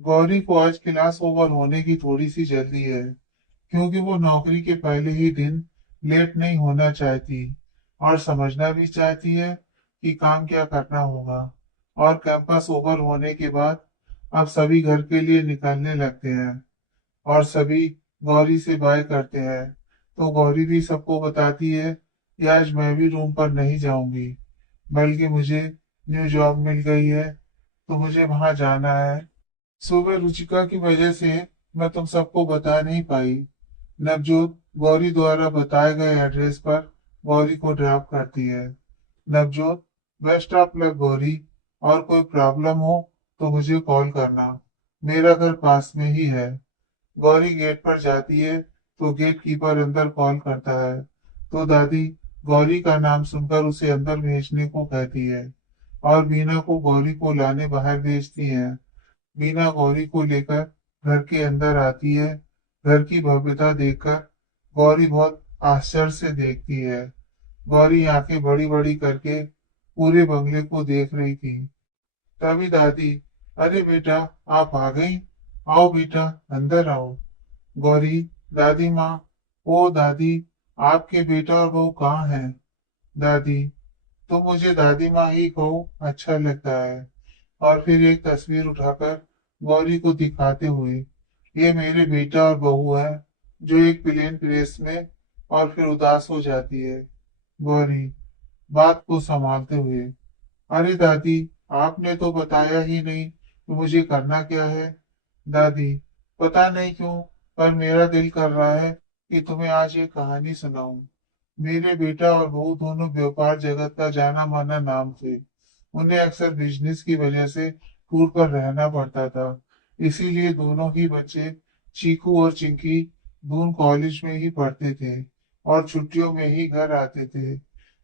गौरी को आज class over होने की थोड़ी सी जल्दी है, क्योंकि वो नौकरी के पहले ही दिन लेट नहीं होना चाहती और समझना भी चाहती है कि काम क्या करना होगा। और कैंपस ओवर होने के बाद अब सभी घर के लिए निकलने लगते हैं और सभी गौरी से बाय करते हैं। तो गौरी भी सबको बताती है कि आज मैं भी रूम पर नहीं जाऊंगी, बल्कि मुझे न्यू जॉब मिल गई है, तो मुझे वहां जाना है। सुबह रुचिका की वजह से मैं तुम सबको बता नहीं पाई। नवजोत गौरी द्वारा बताए गए एड्रेस पर गौरी को ड्रॉप करती है। Navjot, best of luck Gauri. और कोई प्रॉब्लम हो तो मुझे कॉल करना, मेरा घर पास में ही है। गौरी गेट पर जाती है तो गेट कीपर अंदर कॉल करता है, तो दादी गौरी का नाम सुनकर उसे अंदर भेजने को कहती है और बीना को गौरी को लाने बाहर भेजती है। मीना गौरी को लेकर घर के अंदर आती है। घर की भव्यता देखकर गौरी बहुत आश्चर्य से देखती है। गौरी आंखें बड़ी बड़ी करके पूरे बंगले को देख रही थी। तभी दादी, अरे बेटा, आप आ गई। आओ बेटा, अंदर आओ। गौरी, दादी माँ, ओ दादी, आपके बेटा और बहू कहाँ हैं? दादी, तो मुझे दादी माँ ही कहो, अच्छा लगता है। और फिर एक तस्वीर उठाकर गौरी को दिखाते हुए, ये मेरे बेटा और बहू है, जो एक प्लेन ड्रेस में। और फिर उदास हो जाती है। गौरी, बात को संभालते हुए, अरे दादी, आपने तो बताया ही नहीं कि मुझे करना क्या है। दादी, पता नहीं क्यों, पर मेरा दिल कर रहा है कि तुम्हें आज एक कहानी सुनाऊं। मेरे बेटा और बहू दोनों व्यापार जगत का जाना माना नाम थे। उन्हें अक्सर बिजनेस की वजह से टूर पर रहना पड़ता था। इसीलिए दोनों ही बच्चे, चीकू और चिंकी, दून कॉलेज में ही पढ़ते थे और छुट्टियों में ही घर आते थे।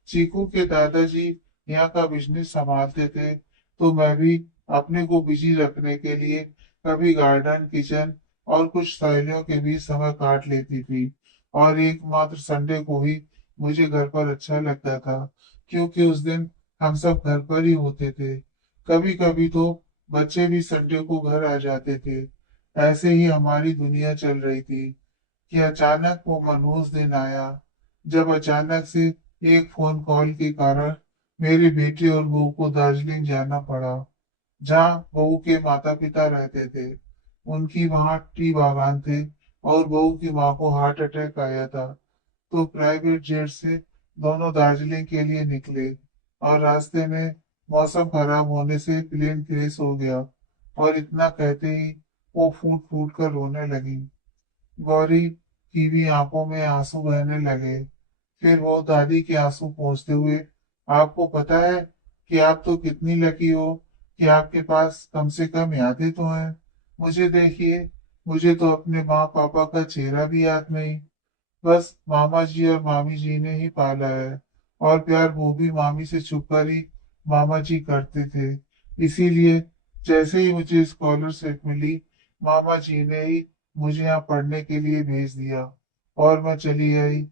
चीकू के दादाजी यहाँ का बिजनेस संभालते थे, तो मैं भी अपने को बिजी रखने के लिए कभी गार्डन, किचन और कुछ सहेलियों के बीच समय काट लेती थी। और एकमात्र संडे को ही मुझे घर पर अच्छा लगता था, क्योंकि उस दिन हम सब घर पर ही होते थे। कभी कभी तो बच्चे भी संडे को घर आ जाते थे। ऐसे ही हमारी दुनिया चल रही थी कि अचानक वो मनहूस दिन आया, जब अचानक से एक फोन कॉल के कारण मेरे बेटे और बहू को दार्जिलिंग जाना पड़ा, जहाँ बहू के माता पिता रहते थे। उनकी वहाँ टी बागान थे और बहू की माँ को हार्ट अटैक आया था। तो प्राइवेट जेट से दोनों दार्जिलिंग के लिए निकले और रास्ते में मौसम खराब होने से प्लेन क्रैश हो गया। और इतना कहते ही वो फूट फूट कर रोने लगी। गौरी की भी आंखों में आंसू बहने लगे। फिर वो दादी के आंसू पोंछते हुए, आपको पता है कि आप तो कितनी लकी हो कि आपके पास कम से कम यादें तो हैं। मुझे देखिए, मुझे तो अपने माँ पापा का चेहरा भी याद नहीं। बस मामा जी और मामी जी ने ही पाला है, और प्यार वो भी मामी से छुपकर ही मामा जी करते थे। इसीलिए जैसे ही मुझे स्कॉलरशिप मिली, मामा जी ने ही मुझे यहाँ पढ़ने के लिए भेज दिया और मैं चली आई।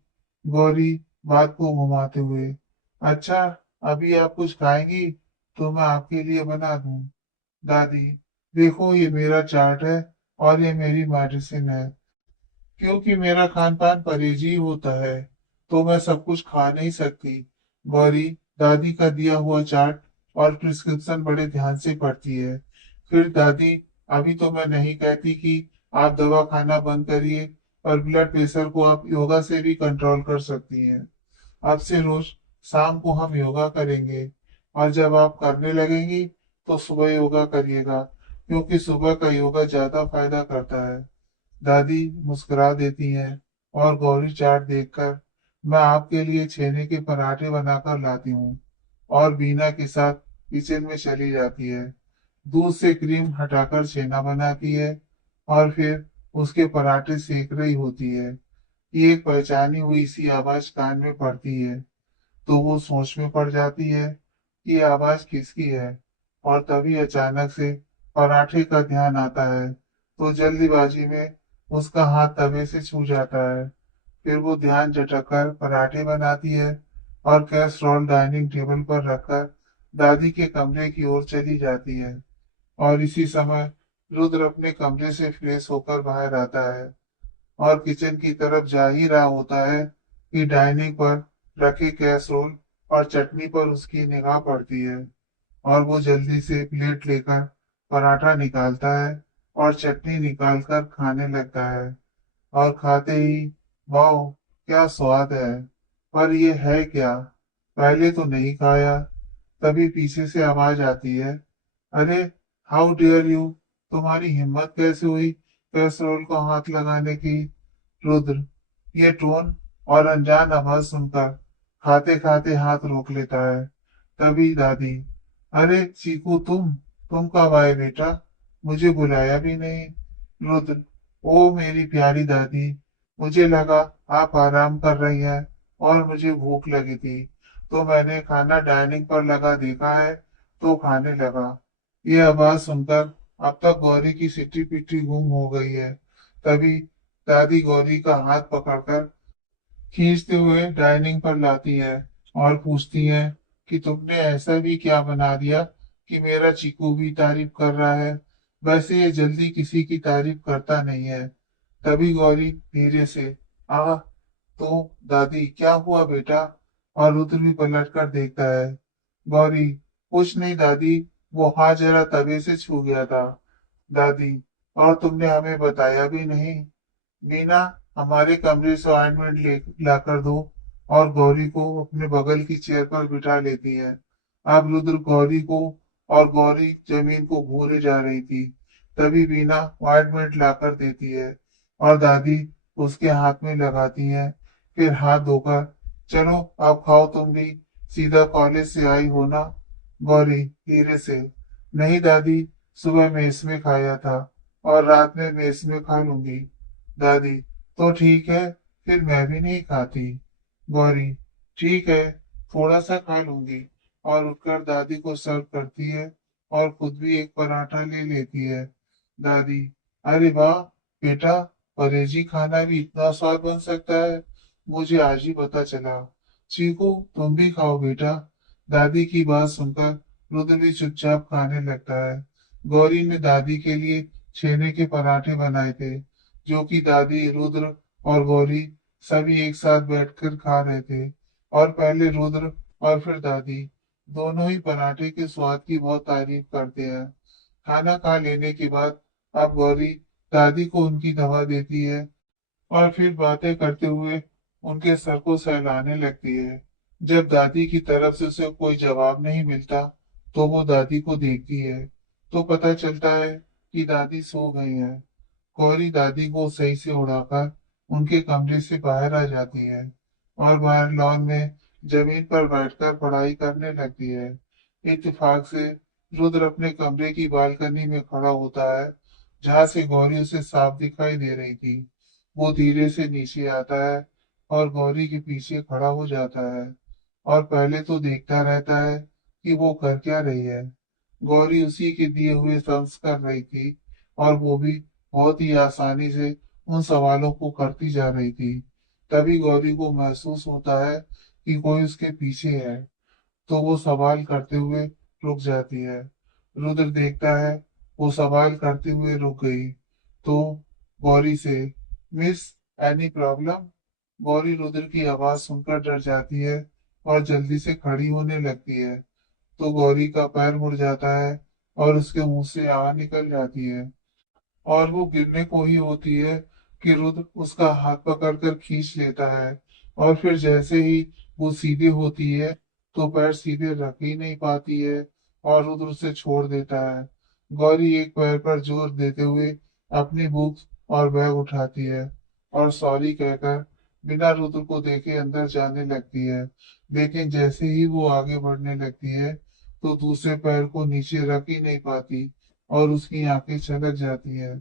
गौरी, बात को घुमाते हुए, अच्छा, अभी आप कुछ खाएंगी तो मैं आपके लिए बना दूं। दादी, देखो ये मेरा चार्ट है और ये मेरी मेडिसिन है। क्योंकि मेरा खान पान परहेजी होता है, तो मैं सब कुछ खा नहीं सकती। गौरी दादी का दिया हुआ चार्ट और प्रिस्क्रिप्शन बड़े ध्यान से पढ़ती है। फिर दादी, अभी तो मैं नहीं कहती कि आप दवा खाना बंद करिए, और ब्लड प्रेशर को आप योगा से भी कंट्रोल कर सकती हैं। अब से रोज शाम को हम योगा करेंगे, और जब आप करने लगेंगी तो सुबह योगा करिएगा, क्योंकि सुबह का योगा ज्यादा फायदा करता है। दादी मुस्कुरा देती हैं और गौरी चाट देखकर, मैं आपके लिए छेने के पराठे बनाकर लाती हूँ, और बीना के साथ किचन में चली जाती है। दूध से क्रीम हटाकर छेना बनाती है और फिर उसके पराठे सेक रही होती है। ये एक पहचानी हुई सी आवाज कान में पड़ती है, तो वो सोच में पड़ जाती है कि ये आवाज किसकी है। और तभी अचानक से पराठे का ध्यान आता है, तो जल्दीबाजी में उसका हाथ तवे से छू जाता है। फिर वो ध्यान झटककर पराठे बनाती है और कैसरोल डाइनिंग टेबल पर रखकर दादी के कमरे की ओर चली जाती है। और इसी समय रुद्र अपने कमरे से फ्रेश होकर बाहर आता है और किचन की तरफ जा ही रहा होता है कि डाइनिंग पर रखे कैसरोल और चटनी पर उसकी निगाह पड़ती है। और वो जल्दी से प्लेट लेकर पराठा निकालता है और चटनी निकालकर खाने लगता है। और खाते ही वाह, क्या स्वाद है! पर ये है क्या? पहले तो नहीं खाया। तभी पीछे से आवाज आती है, अरे, हाउ डेयर यू! तुम्हारी हिम्मत कैसे हुई कैसरोल को हाथ लगाने की? रुद्र ये टोन और अनजान आवाज सुनकर खाते खाते हाथ रोक लेता है। तभी दादी, अरे चीकू, तुम कब आए बेटा? मुझे बुलाया भी नहीं। रुद्र, ओ मेरी प्यारी दादी, मुझे लगा आप आराम कर रही हैं और मुझे भूख लगी थी, तो मैंने खाना डाइनिंग पर लगा देखा है, तो खाने लगा। ये आवाज सुनकर अब तक गौरी की सिट्टी पिट्टी गुम हो गई है। तभी दादी गौरी का हाथ पकड़कर खींचते हुए डाइनिंग पर लाती है और पूछती है कि तुमने ऐसा भी क्या बना दिया कि मेरा चीकू भी तारीफ कर रहा है? वैसे ये जल्दी किसी की तारीफ करता नहीं है। तभी गौरी धीरे से, आ, तो दादी क्या हुआ बेटा? और रुद्र भी पलट कर देखता है। गौरी, कुछ नहीं दादी, वो हाथ जरा तवे से छू गया था। दादी, और तुमने हमें बताया भी नहीं? मीना, हमारे कमरे से ऑइंटमेंट ले लाकर दो। और गौरी को अपने बगल की चेयर पर बिठा लेती है। अब रुद्र गौरी को और गौरी जमीन को घूरे जा रही थी। तभी मीना ऑइंटमेंट लाकर देती है और दादी उसके हाथ में लगाती है। फिर हाथ धोकर, चलो अब खाओ तुम भी, सीधा कॉलेज से आई हो ना? गौरी धीरे से, नहीं दादी, सुबह मेस में खाया था और रात में मेस में खा लूंगी। दादी, तो ठीक है, फिर मैं भी नहीं खाती। गौरी, ठीक है, थोड़ा सा खा लूंगी। और उठकर दादी को सर्व करती है और खुद भी एक पराठा ले लेती है। दादी, अरे वाह बेटा, परहेजी खाना भी इतना स्वाद बन सकता है, मुझे आज ही पता चला। चीकू, तुम भी खाओ बेटा। दादी की बात सुनकर रुद्र भी चुपचाप खाने लगता है। गौरी ने दादी के लिए छेने के पराठे बनाए थे, जो कि दादी, रुद्र और गौरी सभी एक साथ बैठकर खा रहे थे। और पहले रुद्र और फिर दादी दोनों ही पराठे के स्वाद की बहुत तारीफ करते हैं। खाना खा लेने के बाद अब गौरी दादी को उनकी दवा देती है और फिर बातें करते हुए उनके सर को सहलाने लगती है। जब दादी की तरफ से उसे कोई जवाब नहीं मिलता, तो वो दादी को देखती है, तो पता चलता है कि दादी सो गई है। गौरी दादी को सही से उड़ाकर उनके कमरे से बाहर आ जाती है और बाहर लॉन में जमीन पर बैठकर पढ़ाई करने लगती है। इत्तेफाक से रुद्र अपने कमरे की बालकनी में खड़ा होता है, जहां से गौरी उसे साफ दिखाई दे रही थी। वो धीरे से नीचे आता है और गौरी के पीछे खड़ा हो जाता है और पहले तो देखता रहता है कि वो कर क्या रही है। गौरी उसी के दिए हुए सम्स कर रही थी और वो भी बहुत ही आसानी से उन सवालों को करती जा रही थी। तभी गौरी को महसूस होता है कि कोई उसके पीछे है, तो वो सवाल करते हुए रुक जाती है। रुद्र देखता है, वो सवाल करते हुए रुक गई, तो गौरी से, miss, any problem? Gauri Rudra की आवाज सुनकर डर जाती है और जल्दी से खड़ी होने लगती है। तो गौरी का पैर मुड़ जाता है और उसके मुंह से आवाज निकल जाती है और वो गिरने को ही होती है कि रुद्र उसका हाथ पकड़कर खींच लेता है। और फिर जैसे ही वो सीधी होती है, तो पैर सीधे रख ही नहीं पाती है और रुद्र उसे छोड़ देता है। गौरी एक पैर पर जोर देते हुए अपनी बुक्स और बैग उठाती है और सॉरी कहकर बिना रुद्र को देखे अंदर जाने लगती है। लेकिन जैसे ही वो आगे बढ़ने लगती है, तो दूसरे पैर को नीचे रख ही नहीं पाती और उसकी आंखें छलक जाती है।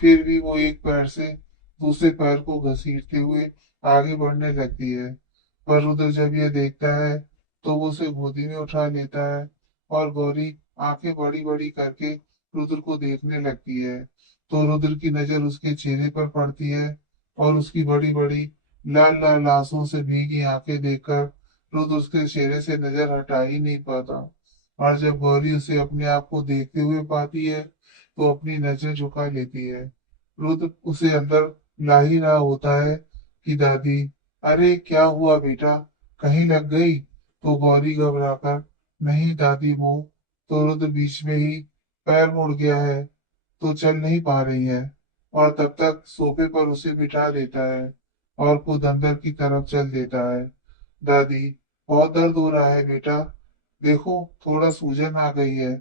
फिर भी वो एक पैर से दूसरे पैर को घसीटते हुए आगे बढ़ने लगती है। पर रुद्र जब ये देखता है, तो वो उसे गोदी में उठा लेता है और गौरी आंखें बड़ी बड़ी करके रुद्र को देखने लगती है। तो रुद्र की नजर उसके चेहरे पर पड़ती है और उसकी बड़ी बड़ी लाल लाल आंसुओं से भीगी आंखें देखकर रुद्र उसके चेहरे से नजर हटा ही नहीं पाता। और जब गौरी उसे अपने आप को देखते हुए पाती है, तो अपनी नजर झुका लेती है। रुद्र उसे अंदर ला ही रहा होता है कि दादी, अरे क्या हुआ बेटा, कहीं लग गई? तो गौरी घबराकर, नहीं दादी वो, तो रुद्र बीच में ही, पैर मुड़ गया है तो चल नहीं पा रही है, और तब तक सोफे पर उसे बिठा देता है और खुद अंदर की तरफ चल देता है। दादी, बहुत दर्द हो रहा है बेटा, देखो थोड़ा सूजन आ गई है।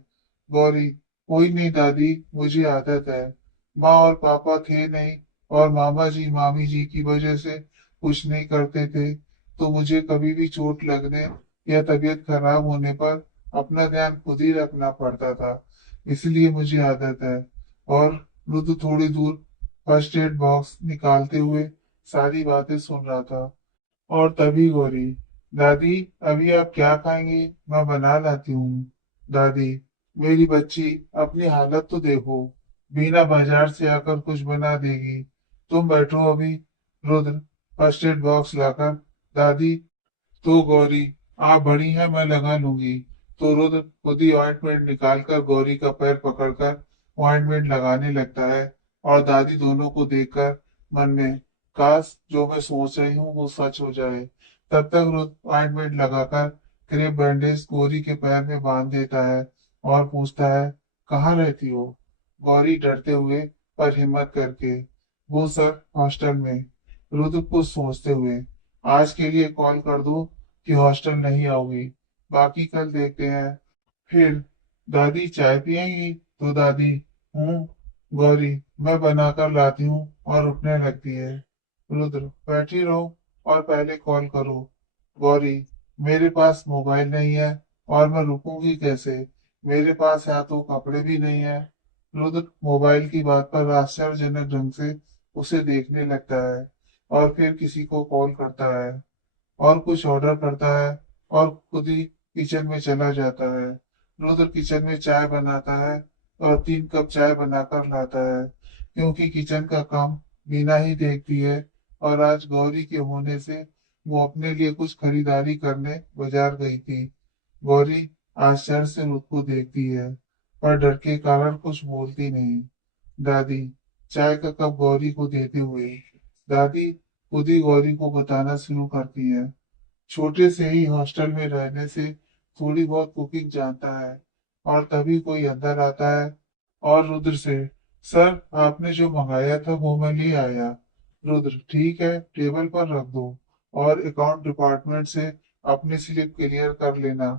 गौरी, कोई नहीं दादी, मुझे आदत है, माँ और पापा थे नहीं और मामा जी मामी जी की वजह से कुछ नहीं करते थे, तो मुझे कभी भी चोट लगने या तबीयत खराब होने पर अपना ध्यान खुद ही रखना पड़ता था, इसलिए मुझे आदत है। और रुद्र थोड़ी दूर फर्स्ट एड बॉक्स निकालते हुए सारी बातें सुन रहा था। और तभी गौरी, दादी अभी आप क्या खाएंगी, मैं बना लाती हूँ। दादी, मेरी बच्ची, अपनी हालत तो देखो, बिना बाजार से आकर कुछ बना देगी, तुम बैठो अभी। रुद्र फर्स्ट एड बॉक्स लाकर, दादी, तो गौरी, आप बड़ी हैं, मैं लगा लूंगी। तो रुद्र खुद ही ऑइंटमेंट निकालकर गौरी का पैर पकड़कर ऑइंटमेंट लगाने लगता है। और दादी दोनों को देखकर मन में, काश जो मैं सोच रही हूँ वो सच हो जाए। तब तक रुद्र ऑइंटमेंट लगाकर क्रेप बैंडेज गौरी के पैर में बांध देता है और पूछता है, कहाँ रहती हो? गौरी डरते हुए पर हिम्मत करके, वो सर हॉस्टल में। रुद्र कुछ सोचते हुए, आज के लिए कॉल कर दो कि हॉस्टल नहीं आओगी, बाकी कल देखते हैं। फिर, दादी चाय पियेंगी? तो दादी, हूँ गौरी, मैं बनाकर लाती हूँ, और उठने लगती है। रुद्र, बैठी रहो और पहले कॉल करो। गौरी, मेरे पास मोबाइल नहीं है और मैं रुकूंगी कैसे, मेरे पास या तो कपड़े भी नहीं है। रुद्र मोबाइल की बात पर आश्चर्यजनक ढंग से उसे देखने लगता है और फिर किसी को कॉल करता है और कुछ ऑर्डर करता है और खुद ही किचन में चला जाता है। रुद्र किचन में चाय बनाता है और 3 कप चाय बनाकर लाता है, क्योंकि किचन का काम मीना ही देखती है। और आज गौरी के होने से वो अपने लिए कुछ खरीदारी करने बाजार गई थी। गौरी आश्चर्य से रुद्र को देखती है, पर डर के कारण कुछ बोलती नहीं। दादी चाय का कप गौरी को देते हुए, दादी खुद ही गौरी को बताना शुरू करती है। छोटे से ही हॉस्टल में रहने से थोड़ी बहुत कुकिंग जानता है। और तभी कोई अंदर आता है और रुद्र से, सर आपने जो मंगाया था वो मैं ले आया। रुद्र, ठीक है, टेबल पर रख दो और अकाउंट डिपार्टमेंट से अपनी स्लिप क्लियर कर लेना।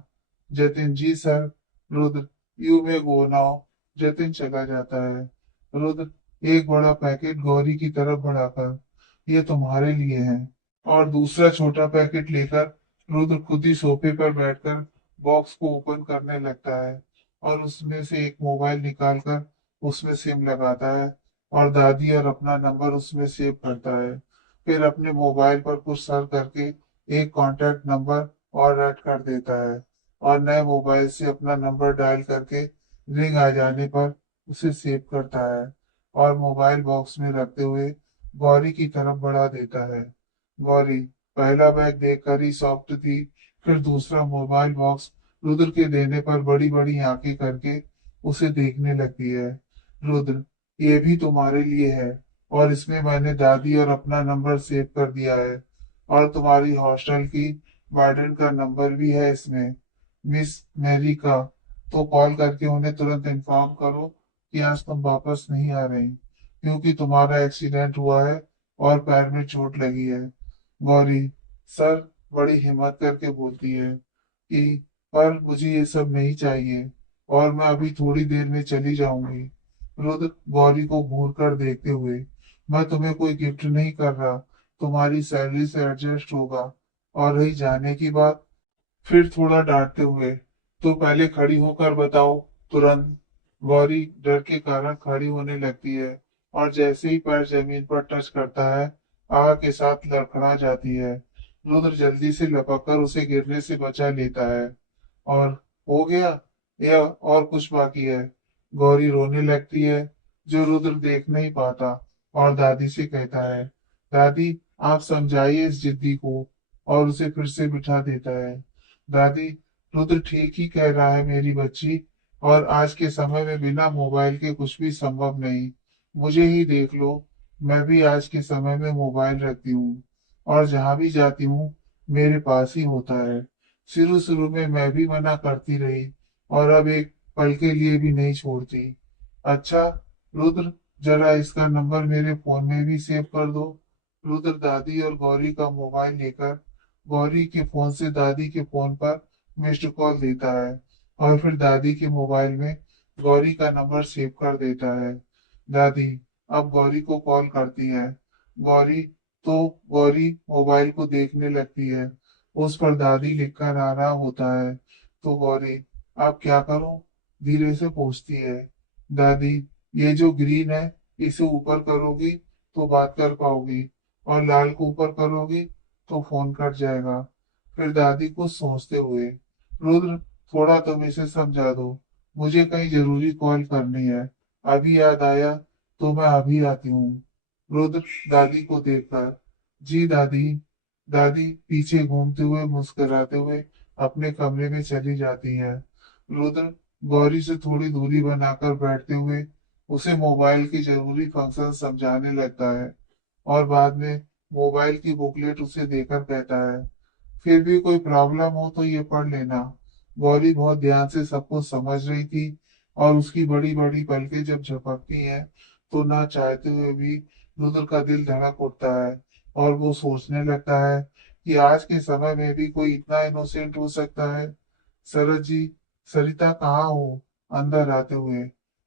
जतिन, जी sir. Rudra, you may go now. Jatin चला जाता है। रुद्र एक बड़ा पैकेट गौरी की तरफ बढ़ाकर, ये तुम्हारे लिए है, और दूसरा छोटा पैकेट लेकर रुद्र खुद ही सोफे पर बैठकर बॉक्स को ओपन करने लगता है और उसमें से एक मोबाइल निकालकर उसमें सिम लगाता है और दादी और अपना नंबर उसमें सेव करता है। फिर अपने मोबाइल पर कुछ सर्च करके एक कॉन्टैक्ट नंबर और ऐड कर देता है और नए मोबाइल से अपना नंबर डायल करके रिंग आ जाने पर उसे सेव करता है और मोबाइल बॉक्स में रखते हुए गौरी की तरफ बढ़ा देता है। गौरी पहला बैग देखकर ही सॉफ्ट थी, फिर दूसरा मोबाइल बॉक्स रुद्र के देने पर बड़ी बड़ी आंखें करके उसे देखने लगती है। रुद्र, ये भी तुम्हारे लिए है, और इसमें मैंने दादी और अपना नंबर सेव कर दिया है, और तुम्हारी हॉस्टल की वार्डन का नंबर भी है इसमें, मिस मैरी का। तो कॉल करके उन्हें तुरंत इन्फॉर्म करो कि आज तुम वापस नहीं आ रही, क्योंकि तुम्हारा एक्सीडेंट हुआ है और पैर में चोट लगी है। गौरी सर बड़ी हिम्मत करके बोलती है कि पर मुझे ये सब नहीं चाहिए और मैं अभी थोड़ी देर में चली जाऊंगी। रुद्र गौरी को घूर कर देखते हुए, मैं तुम्हें कोई गिफ्ट नहीं कर रहा, तुम्हारी सैलरी से एडजस्ट होगा। और रही जाने की बात, फिर थोड़ा डांटते हुए, तो पहले खड़ी होकर बताओ तुरंत। गौरी डर के कारण खड़ी होने लगती है और जैसे ही पैर जमीन पर टच करता है, आग के साथ लड़खड़ा जाती है। रुद्र जल्दी से लपक कर उसे गिरने से बचा लेता है। और हो गया या और कुछ बाकी है? गौरी रोने लगती है, जो रुद्र देख नहीं पाता, और दादी से कहता है, दादी आप समझाइए इस जिद्दी को, और उसे फिर से बिठा देता है। दादी, रुद्र ठीक ही कह रहा है मेरी बच्ची, और आज के समय में बिना मोबाइल के कुछ भी संभव नहीं। मुझे ही देख लो, मैं भी आज के समय में मोबाइल रखती हूँ और जहाँ भी जाती हूँ मेरे पास ही होता है। शुरू शुरू में मैं भी मना करती रही और अब एक पल के लिए भी नहीं छोड़ती। अच्छा रुद्र, जरा इसका नंबर मेरे फोन में भी सेव कर दो। रुद्र दादी और गौरी का मोबाइल लेकर गौरी के फोन से दादी के फोन पर मिस्ड कॉल देता है और फिर दादी के मोबाइल में गौरी का नंबर सेव कर देता है। दादी अब गौरी को कॉल करती है। गौरी गौरी मोबाइल को देखने लगती है। उस पर दादी लिखकर आ रहा होता है। तो गौरी, अब क्या करूं? धीरे से पूछती है। दादी, ये जो ग्रीन है इसे ऊपर करोगी तो बात कर पाओगी, और लाल को ऊपर करोगी तो फोन कट जाएगा। फिर दादी कुछ सोचते हुए, रुद्र थोड़ा तुम इसे समझा दो, मुझे कहीं जरूरी कॉल करनी है, अभी याद आया तो मैं अभी आती हूँ। रुद्र दादी को देखकर, जी दादी। दादी पीछे घूमते हुए मुस्कुराते हुए अपने कमरे में चली जाती है। रुद्र गौरी से थोड़ी दूरी बनाकर बैठते हुए उसे मोबाइल की जरूरी फंक्शन समझाने लगता है और बाद में मोबाइल की बुकलेट उसे देकर कहता है, फिर भी कोई प्रॉब्लम हो तो ये पढ़ लेना। गौरी बहुत ध्यान से सब कुछ समझ रही थी और उसकी बड़ी बड़ी पलकें जब झपकती हैं तो ना चाहते हुए भी रुद्र का दिल धड़क उठता है और वो सोचने लगता है कि आज के समय में भी कोई इतना इनोसेंट हो सकता है। शरद जी, सरिता कहाँ हो? अंदर आते हुए,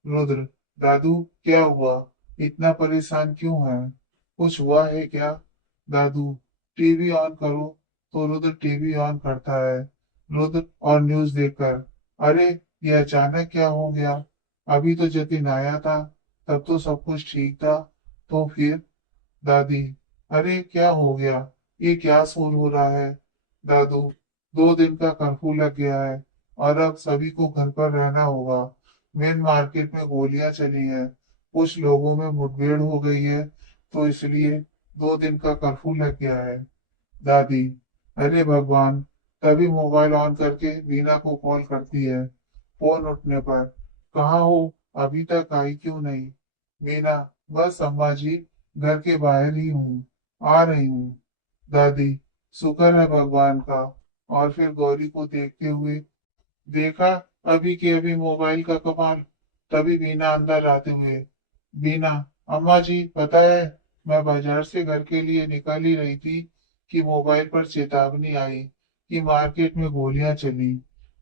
रुद्र, दादू क्या हुआ? इतना परेशान क्यों है? कुछ हुआ है क्या? दादू, टीवी ऑन करो। तो रुद्र टीवी ऑन करता है। रुद्र और न्यूज देखकर, अरे ये अचानक क्या हो गया? अभी तो जतिन आया था, तब तो सब कुछ ठीक था। तो फिर? दादी, अरे क्या हो गया? ये क्या शोर हो रहा है? दादू, 2 दिन का कर्फ्यू लग गया है और अब सभी को घर पर रहना होगा। मेन मार्केट में गोलियां चली हैं, कुछ लोगों में मुठभेड़ हो गई है, तो इसलिए 2 दिन का कर्फ्यू लग गया है। दादी, अरे भगवान। तभी मोबाइल ऑन करके वीना को कॉल करती है। फोन उठने पर, कहाँ हो? अभी तक आई क्यों नहीं? वीना, बस अम्मा जी, घर के बाहर ही हूँ, आ रही हूँ। दादी, शुक्र है भगवान का। और फिर गौरी को देखते हुए, देखा, अभी के अभी मोबाइल का कमाल। तभी वीना अंदर आते हुए, वीना, अम्मा जी पता है, मैं बाजार से घर के लिए निकल ही रही थी कि मोबाइल पर चेतावनी आई कि मार्केट में गोलियां चली,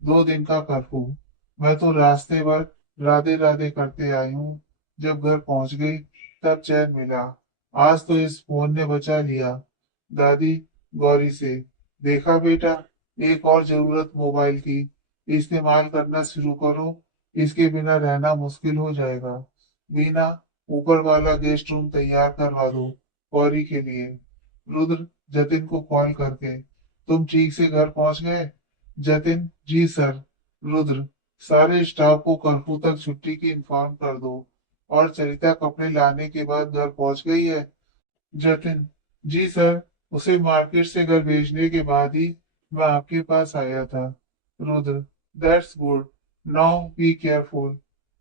2 दिन का कर्फ्यू। मैं तो रास्ते भर राधे राधे करते आई हूँ। जब घर पहुंच गई तब चैन मिला। आज तो इस फोन ने बचा लिया। दादी गौरी से, देखा बेटा, एक और जरूरत मोबाइल की, इस्तेमाल करना शुरू करो, इसके बिना रहना मुश्किल हो जाएगा। वीना, ऊपर वाला गेस्ट रूम तैयार करवा दो गौरी के लिए। रुद्र जतिन को कॉल करके, तुम ठीक से घर पहुंच गए? जतिन, जी सर। रुद्र, सारे स्टाफ को कर्फ्यू तक छुट्टी की इन्फॉर्म कर दो। और सरिता कपड़े लाने के बाद घर पहुंच गई है? जतिन, जी सर, उसे मार्केट से घर भेजने के बाद ही मैं आपके पास आया था। Rudra, that's good, now be careful.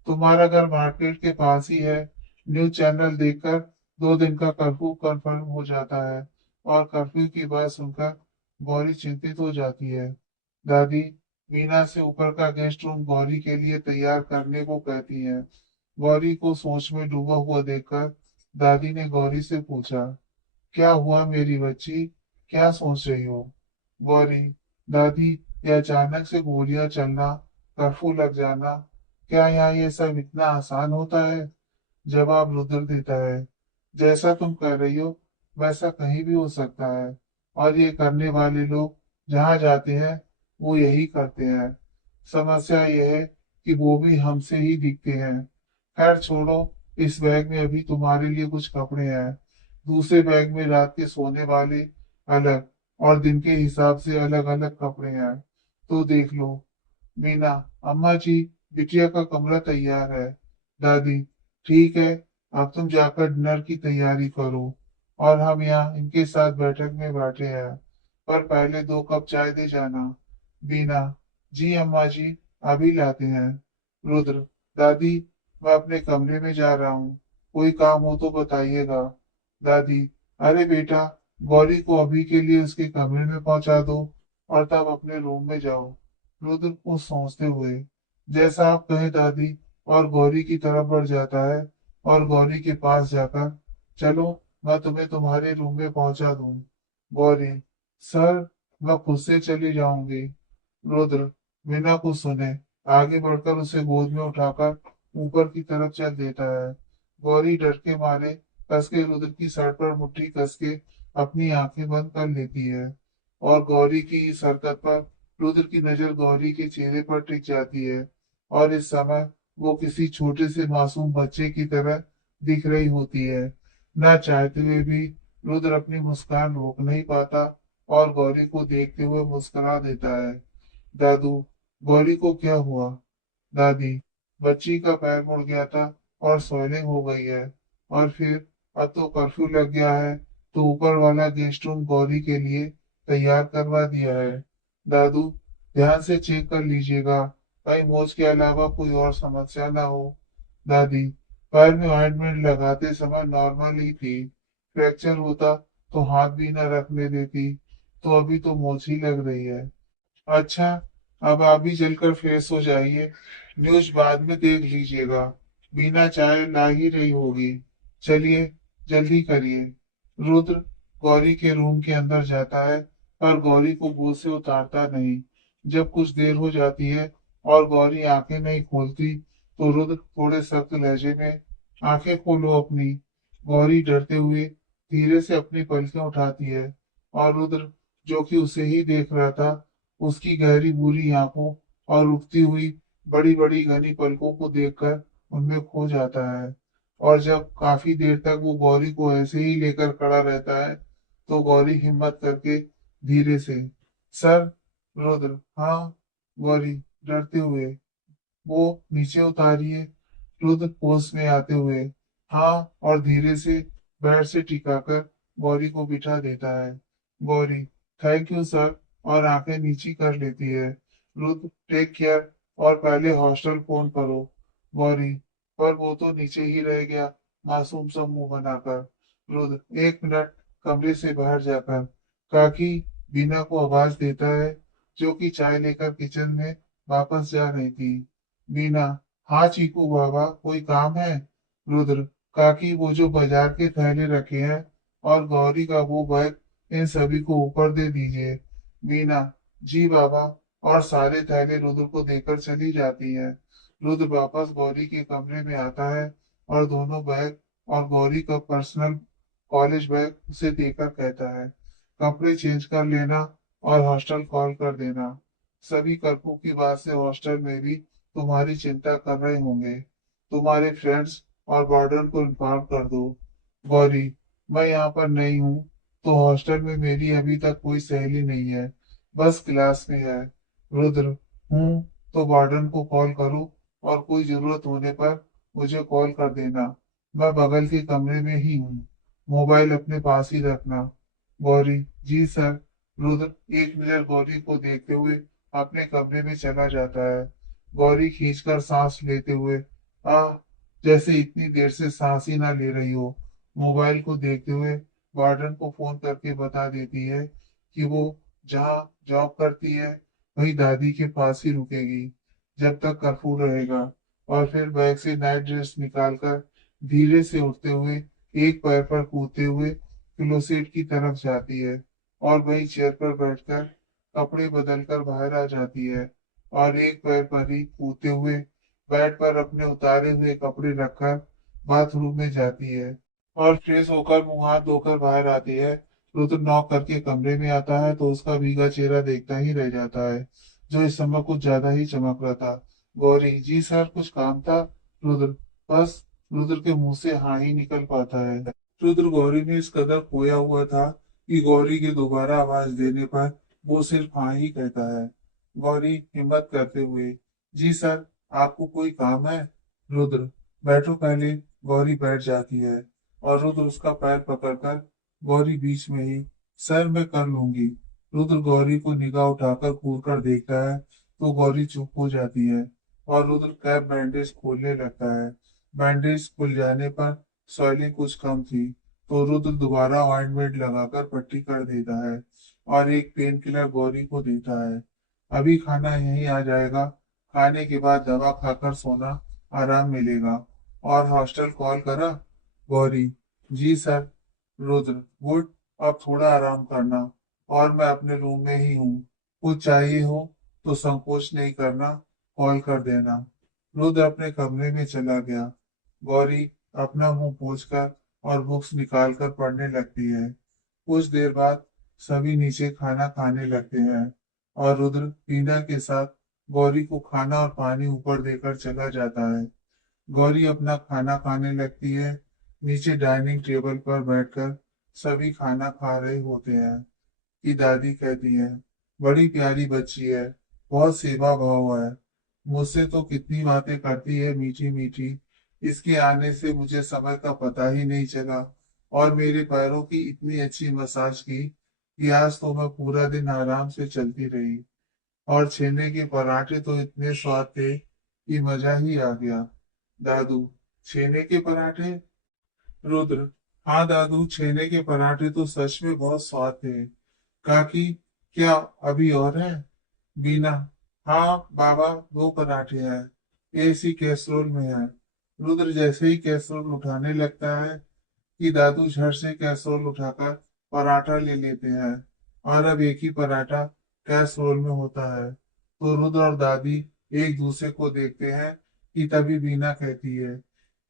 तुम्हारा घर मार्केट के पास ही है। न्यूज चैनल देखकर 2 दिन का कर्फ्यू कंफर्म हो जाता है और कर्फ्यू की बात सुनकर गौरी चिंतित हो जाती है। दादी वीना से ऊपर का गेस्ट रूम गौरी के लिए तैयार करने को कहती है। गौरी को सोच में डूबा हुआ देखकर दादी ने गौरी से पूछा, क्या हुआ मेरी बच्ची, क्या सोच रही हो? गौरी, दादी, ये अचानक से गोलियां चलना, कर्फ्यू लग जाना, क्या यहाँ ये सब इतना आसान होता है? जवाब रुद्र देता है, जैसा तुम कह रही हो वैसा कहीं भी हो सकता है, और ये करने वाले लोग जहाँ जाते हैं वो यही करते हैं। समस्या ये है कि वो भी हमसे ही दिखते हैं। खैर छोड़ो, इस बैग में अभी तुम्हारे लिए कुछ कपड़े हैं, दूसरे बैग में रात के सोने वाले अलग और दिन के हिसाब से अलग अलग कपड़े हैं, तो देख लो। मीना, अम्मा जी, बिटिया का कमरा तैयार है। दादी, ठीक है, अब तुम जाकर डिनर की तैयारी करो और हम यहाँ इनके साथ बैठक में बैठे हैं, पर पहले 2 कप चाय दे जाना। बीना, जी अम्मा जी, अभी लाते हैं। रुद्र, दादी, मैं अपने कमरे में जा रहा हूँ, कोई काम हो तो बताइएगा। दादी, अरे बेटा, गौरी को अभी के लिए उसके कमरे में पहुंचा दो और तब अपने रूम में जाओ। रुद्र कुछ सोचते हुए, जैसा आप कहें दादी, और गौरी की तरफ बढ़ जाता है और गौरी के पास जाकर, चलो, मैं तुम्हें तुम्हारे रूम में पहुंचा दूं। गौरी, सर, मैं खुद से चली जाऊंगी। रुद्र बिना कुछ सुने आगे बढ़कर उसे गोद में उठाकर ऊपर की तरफ चल देता है। गौरी डर के मारे कस के रुद्र की सर पर मुट्ठी कस के अपनी आंखें बंद कर लेती है, और गौरी की इस हरकत पर रुद्र की नजर गौरी के चेहरे पर टिक जाती है, और इस समय वो किसी छोटे से मासूम बच्चे की तरह दिख रही होती है। न चाहते हुए भी रुद्र अपनी मुस्कान रोक नहीं पाता और गौरी को देखते हुए मुस्कुरा देता है। दादू, गौरी को क्या हुआ? दादी, बच्ची का पैर मुड़ गया था और स्वेलिंग हो गई है। और फिर अब तो कर्फ्यू लग गया है, तो ऊपर वाला गेस्ट रूम गौरी के लिए तैयार करवा दिया है। दादू, ध्यान से चेक कर लीजिएगा, कहीं मोच के अलावा कोई और समस्या ना हो। दादी, पैर में ऑइंटमेंट लगाते समय नॉर्मल ही थी, फ्रैक्चर होता तो हाथ भी न रखने देती, तो अभी तो मोच ही लग रही है। अच्छा, अब आप भी चलकर फ्रेश हो जाइए, न्यूज़ बाद में देख लीजिएगा, बिना चाय ला ही रही होगी। चलिए, जल्दी करिए। रुद्र गौरी के रूम के अंदर जाता है, पर गौरी को गोद से उतारता नहीं। जब कुछ देर हो जाती है और गौरी आंखें नहीं खोलती, तो रुद्र थोड़े सख्त लहजे में, आंखें खोलो अपनी। गौरी डरते हुए धीरे से अपनी पलकें उठाती है, और रुद्र, जो कि उसे ही देख रहा था, उसकी गहरी बुरी आंखों और उठती हुई बड़ी बड़ी घनी पलकों को देखकर उनमें खो जाता है। और जब काफी देर तक वो गौरी को ऐसे ही लेकर खड़ा रहता है, तो गौरी हिम्मत करके धीरे से, सर। रुद्र, हाँ। गौरी डरते हुए, वो नीचे उतारिए। रुद्र होश में आते हुए, हाँ, और धीरे से बेड से टिकाकर गौरी को बिठा देता है। गौरी, थैंक यू सर, और आंखें नीची कर लेती है। रुद्र, टेक केयर, और पहले हॉस्टल फोन करो। गौरी, पर वो तो नीचे ही रह गया, मासूम सा मुंह बनाकर। रुद्र, एक मिनट, कमरे से बाहर जाकर काकी बीना को आवाज देता है, जो कि चाय लेकर किचन में वापस जा रही थी। बीना, हाँ चीकू बाबा, कोई काम है? रुद्र, काकी, वो जो बाजार के थैले रखे हैं और गौरी का वो बैग, इन सभी को ऊपर दे दीजिए। बीना, जी बाबा, और सारे थैले रुद्र को देकर चली जाती है। रुद्र वापस गौरी के कमरे में आता है और दोनों बैग और गौरी का पर्सनल कॉलेज बैग उसे देकर कहता है, कपड़े चेंज कर लेना और हॉस्टल कॉल कर देना। सभी कर्फ्यू की बात से हॉस्टल में भी तुम्हारी चिंता कर रहे होंगे। तुम्हारे फ्रेंड्स और वार्डन को इन्फॉर्म कर दो। गौरी, मैं यहाँ पर नहीं हूँ, तो हॉस्टल में मेरी अभी तक कोई सहेली नहीं है, बस क्लास में है। रुद्र, हूँ, तो वार्डन को कॉल करो और कोई जरूरत होने पर मुझे कॉल कर देना। मैं बगल के कमरे में ही हूँ, मोबाइल अपने पास ही रखना। गौरी, जी सर। रुद्र एक मिनट गौरी को देखते हुए अपने कमरे में चला जाता है। गौरी खींचकर सांस लेते हुए, आह, जैसे इतनी देर से सांस ही ना ले रही हो, मोबाइल को देखते हुए वार्डन को फोन करके बता देती है कि वो जहाँ जॉब करती है वही दादी के पास ही रुकेगी जब तक कर्फ्यू रहेगा। और फिर बैग से नाइट ड्रेस निकालकर धीरे से उठते हुए एक पैर पर कूदते हुए क्लोसेट की तरफ जाती है, और वही चेयर पर बैठकर कपड़े बदलकर बाहर आ जाती है, और एक पैर पर ही कूदते हुए बेड पर अपने उतारे हुए कपड़े रखकर बाथरूम में जाती है, और फ्रेश होकर मुंह हाथ धोकर बाहर आती है। रुद्र नॉक करके कमरे में आता है तो उसका भीगा चेहरा देखता ही रह जाता है, जो इस समय कुछ ज्यादा ही चमक रहा था। गौरी, जी सर, कुछ काम था? रुद्र, बस। रुद्र के मुंह से हाँ ही निकल पाता है। रुद्र गौरी में इस कदर खोया हुआ था कि गौरी के दोबारा आवाज देने पर वो सिर्फ हाँ ही कहता है। गौरी हिम्मत करते हुए, जी सर, आपको कोई काम है? रुद्र, बैठो पहले। गौरी बैठ जाती है, और रुद्र उसका पैर पकड़कर गौरी बीच में ही, सर मैं कर लूंगी। रुद्र गौरी को निगाह उठाकर घूर कर देखता है, तो गौरी चुप हो जाती है और रुद्र कैप बैंडेज खोलने लगता है। बैंडेज खुल जाने पर स्वेलिंग कुछ कम थी, तो रुद्र दोबारा ऑइंटमेंट लगाकर पट्टी कर देता है और एक पेन किलर गौरी को देता है। अभी खाना यहीं आ जाएगा, खाने के बाद दवा खाकर सोना, आराम मिलेगा। और हॉस्टल कॉल करा? गौरी: जी सर। रुद्र: गुड, अब थोड़ा आराम करना, और मैं अपने रूम में ही हूँ। कुछ चाहिए हो तो संकोच नहीं करना, कॉल कर देना। रुद्र अपने कमरे में चला गया। गौरी अपना मुंह पोंछकर और बुक्स निकालकर पढ़ने लगती है। कुछ देर बाद सभी नीचे खाना खाने लगते हैं और रुद्र वीणा के साथ गौरी को खाना और पानी ऊपर देकर चला जाता है। गौरी अपना खाना खाने लगती है। नीचे डाइनिंग टेबल पर बैठकर सभी खाना खा रहे होते हैं कि दादी कहती है: बड़ी प्यारी बच्ची है, बहुत सेवा भाव है, मुझसे तो कितनी बातें करती है मीठी मीठी। इसके आने से मुझे समय का पता ही नहीं चला, और मेरे पैरों की इतनी अच्छी मसाज की कि आज तो मैं पूरा दिन आराम से चलती रही। और छेने के पराठे तो इतने स्वाद थे कि मजा ही आ गया। दादू: छेने के पराठे? रुद्र: हाँ दादू, छेने के पराठे तो सच में बहुत स्वाद थे। काकी: क्या अभी और है? बीना: हाँ बाबा, दो पराठे हैं, इसी कैसरोल में है। रुद्र जैसे ही कैसरोल उठाने लगता है कि दादू झट से कैसरोल उठाकर पराठा ले लेते हैं, और अब एक ही पराठा कैसरोल में होता है। तो रुद्र और दादी एक दूसरे को देखते हैं कि तभी बीना कहती है: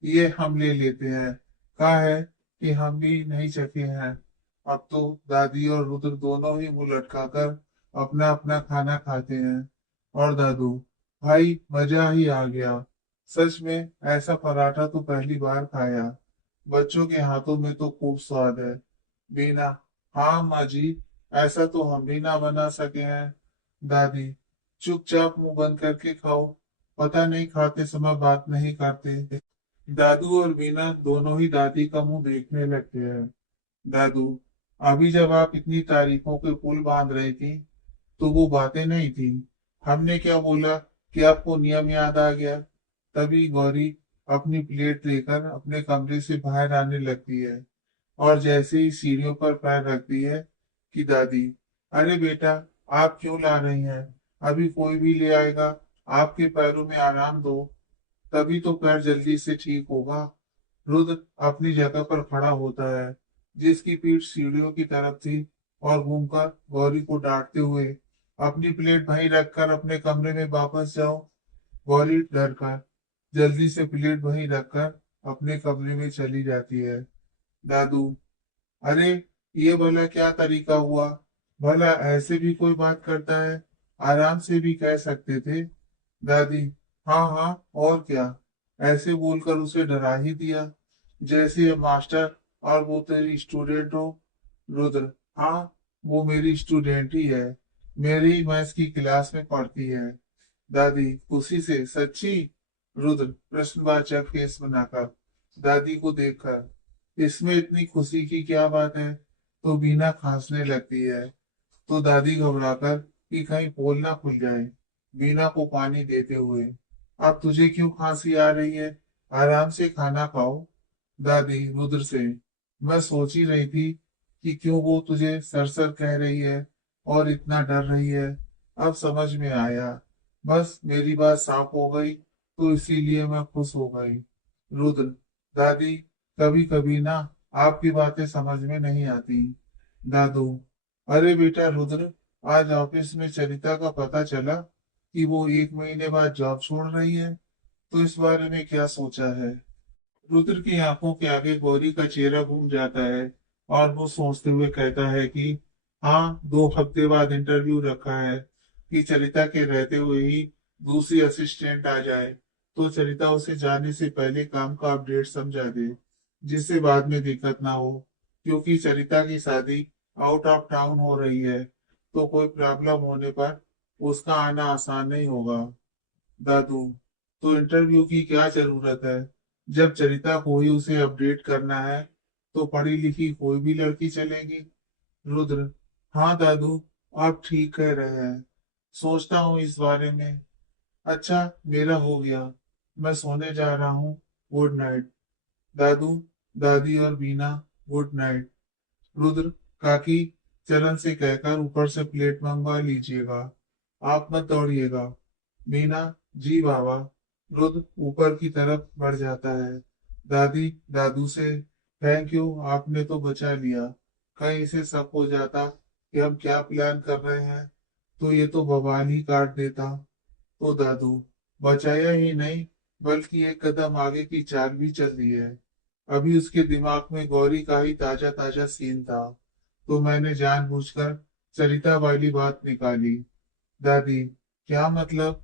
ये हम ले लेते हैं, कहा है कि हम भी नहीं चखे हैं। अब तो दादी और रुद्र दोनों ही मुंह लटकाकर अपना अपना खाना खाते हैं। और दादू: भाई मजा ही आ गया, सच में ऐसा पराठा तो पहली बार खाया, बच्चों के हाथों में तो खूब स्वाद है। बीना: हाँ माँ जी, ऐसा तो हम भी ना बना सके हैं। दादी: चुपचाप मुंह बंद करके खाओ, पता नहीं खाते समय बात नहीं करते। दादू और बीना दोनों ही दादी का मुंह देखने लगते हैं। दादू: अभी जब आप इतनी तारीफों के पुल बांध रही थी तो वो बातें नहीं थी, हमने क्या बोला कि आपको नियम याद आ गया। तभी गौरी अपनी प्लेट लेकर अपने कमरे से बाहर आने लगती है, और जैसे ही सीढ़ियों पर पैर रखती है कि दादी: अरे बेटा, आप क्यों ला रही हैं, अभी कोई भी ले आएगा, आपके पैरों में आराम दो, तभी तो पैर जल्दी से ठीक होगा। रुद्र अपनी जगह पर खड़ा होता है, जिसकी पीठ सीढ़ियों की तरफ थी, और घूमकर गौरी को डांटते हुए: अपनी प्लेट वहीं रखकर अपने कमरे में वापस जाओ। गौरी डर कर जल्दी से प्लेट वहीं रखकर अपने कमरे में चली जाती है। दादू: अरे, ये भला क्या तरीका हुआ, भला ऐसे भी कोई बात करता है, आराम से भी कह सकते थे। दादी: हाँ हाँ, और क्या, ऐसे बोलकर उसे डरा ही दिया, जैसे ये मास्टर और वो तेरी स्टूडेंट हो। रुद्र: हाँ, वो मेरी स्टूडेंट ही है, मेरी ही मैथ्स की क्लास में पढ़ती है। दादी खुशी से: सच्ची? रुद्र प्रश्नवाचक फेस बनाकर दादी को देखकर: इसमें इतनी खुशी की क्या बात है? तो बीना खांसने लगती है, तो दादी घबराकर कि कहीं पोल ना खुल जाए, बीना को पानी देते हुए: अब तुझे क्यों खांसी आ रही है, आराम से खाना खाओ। दादी रुद्र से: मैं सोच ही रही थी कि क्यों वो तुझे सर सर कह रही है और इतना डर रही है, अब समझ में आया, बस मेरी बात साफ हो गई तो इसीलिए मैं खुश हो गई। रुद्र: दादी, कभी कभी ना आपकी बातें समझ में नहीं आती। दादू: अरे बेटा रुद्र, आज ऑफिस में चरिता का पता चला कि वो 1 महीने बाद जॉब छोड़ रही है, तो इस बारे में क्या सोचा है? रुद्र की आंखों के आगे गौरी का चेहरा घूम जाता है, और वो सोचते हुए कहता है कि हाँ, 2 हफ्ते बाद इंटरव्यू रखा है कि चरिता के रहते हुए ही दूसरी असिस्टेंट आ जाए, तो चरिता उसे जाने से पहले काम का अपडेट समझा दे, जिससे बाद में दिक्कत ना हो, क्योंकि चरिता की शादी आउट ऑफ टाउन हो रही है, तो कोई प्रॉब्लम होने पर उसका आना आसान नहीं होगा। दादू: तो इंटरव्यू की क्या जरूरत है, जब चरिता को ही उसे अपडेट करना है तो पढ़ी लिखी कोई भी लड़की चलेगी। रुद्र: हाँ दादू, आप ठीक कह रहे हैं, सोचता हूँ इस बारे में। अच्छा, मेरा हो गया। मैं सोने जा रहा हूँ। Good night. दादू, दादी और बीना, गुड नाइट। रुद्र, काकी चरण से कहकर ऊपर से प्लेट मंगवा लीजिएगा। आप मत दौड़िएगा। मीना, जी बाबा। रुद्र ऊपर की तरफ बढ़ जाता है। दादी दादू से, थैंक यू, आपने तो बचा लिया। कहीं इसे शक हो जाता कि हम क्या प्लान कर रहे हैं तो ये तो भगवान ही काट देता। तो दादू, बचाया ही नहीं बल्कि एक कदम आगे की चाल भी चल दी है। अभी उसके दिमाग में गौरी का ही ताजा ताजा सीन था तो मैंने जानबूझकर सरिता वाली बात निकाली। दादी, क्या मतलब?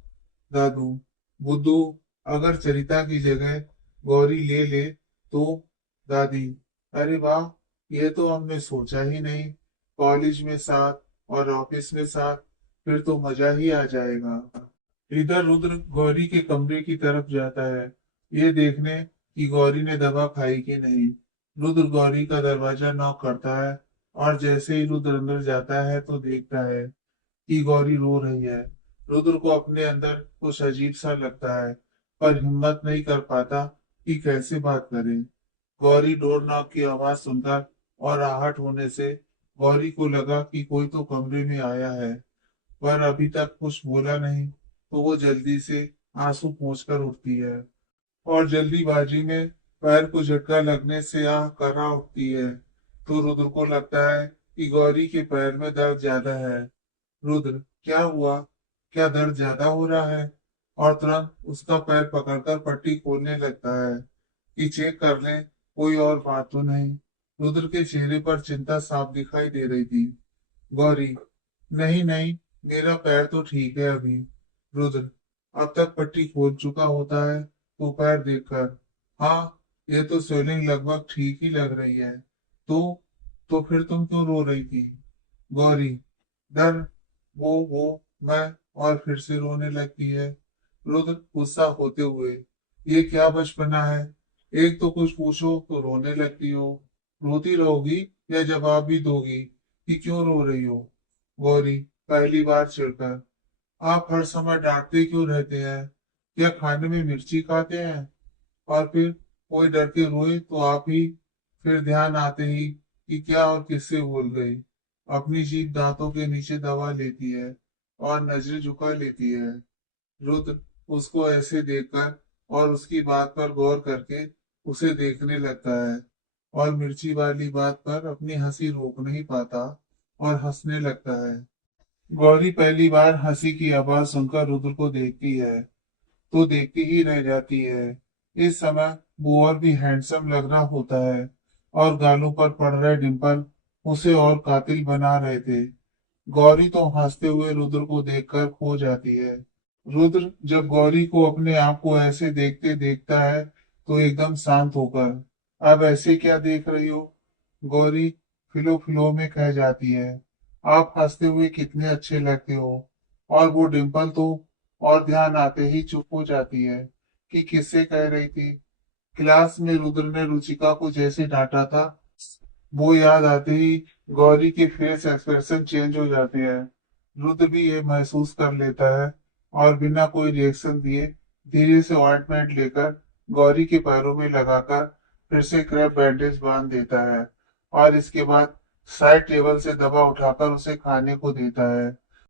दादू, बुद्धू, अगर चरिता की जगह गौरी ले ले तो? दादी, अरे वाह, ये तो हमने सोचा ही नहीं। कॉलेज में साथ और ऑफिस में साथ, फिर तो मजा ही आ जाएगा। इधर रुद्र गौरी के कमरे की तरफ जाता है, ये देखने कि गौरी ने दवा खाई कि नहीं। रुद्र गौरी का दरवाजा नॉक करता है और जैसे ही रुद्र अंदर जाता है तो देखता है कि गौरी रो रही है। रुद्र को अपने अंदर कुछ अजीब सा लगता है, पर हिम्मत नहीं कर पाता कि कैसे बात करे। गौरी डोर नॉक की आवाज सुनकर और आहट होने से गौरी को लगा कि कोई तो कमरे में आया है, पर अभी तक कुछ बोला नहीं तो वो जल्दी से आंसू पोंछकर उठती है और जल्दीबाजी में पैर को झटका लगने से आह करा उठती है। तो रुद्र को लगता है कि गौरी के पैर में दर्द ज्यादा है। रुद्र, क्या हुआ? क्या दर्द ज्यादा हो रहा है? और तुरंत उसका पैर पकड़कर पट्टी खोलने लगता है कि चेक कर लें कोई और बात तो नहीं। रुद्र के चेहरे पर चिंता साफ दिखाई दे रही थी। गौरी, नहीं नहीं, मेरा पैर तो ठीक है अभी। रुद्र, अब तक पट्टी खोल चुका होता है तो पैर देखकर, हाँ, ये तो स्वेलिंग लगभग ठीक ही लग रही है। तो तो फिर तुम क्यों रो रही थी? गौरी, डर, वो मैं, और फिर से रोने लगती है। रुद्र गुस्सा होते हुए, ये क्या बचपना है? एक तो कुछ पूछो तो रोने लगती हो। रोती रहोगी या जवाब भी दोगी कि क्यों रो रही हो? गौरी पहली बार चिढ़कर, आप हर समय डांटते क्यों रहते हैं? क्या खाने में मिर्ची खाते हैं? और फिर कोई डर के रोए तो आप ही, फिर ध्यान आते ही कि क्या और किससे बोल गई। अपनी जीभ दांतों के नीचे दबा लेती है और नजरें झुका लेती है। रुद्र उसको ऐसे देखकर और उसकी बात पर गौर करके उसे देखने लगता है और मिर्ची वाली बात पर अपनी हंसी रोक नहीं पाता और हंसने लगता है। गौरी पहली बार हंसी की आवाज सुनकर रुद्र को देखती है तो देखती ही रह जाती है। इस समय वो और भी हैंडसम लग रहा होता है और गालों पर पड़ रहे डिंपल उसे और कातिल बना रहे थे। गौरी तो हंसते हुए रुद्र को देखकर खो जाती है। रुद्र जब गौरी को अपने आप को ऐसे देखते देखता है तो एकदम शांत होकर, अब ऐसे क्या देख रही हो? गौरी फिलो फिलो में कह जाती है, आप हंसते हुए कितने अच्छे लगते हो। और वो डिम्पल तो और ध्यान आते ही चुप हो जाती है कि किससे कह रही थी। क्लास में रुद्र ने रुचिका को जैसे डांटा था, वो याद आते ही गौरी के फेस एक्सप्रेशन चेंज हो जाते हैं। रुद्र भी ये महसूस कर लेता है और बिना कोई रिएक्शन दिए धीरे से ऑइंटमेंट लेकर गौरी के पैरों में लगाकर फिर से क्रैप बैंडेज बांध देता है और इसके बाद साइड टेबल से दवा उठाकर उसे खाने को देता है।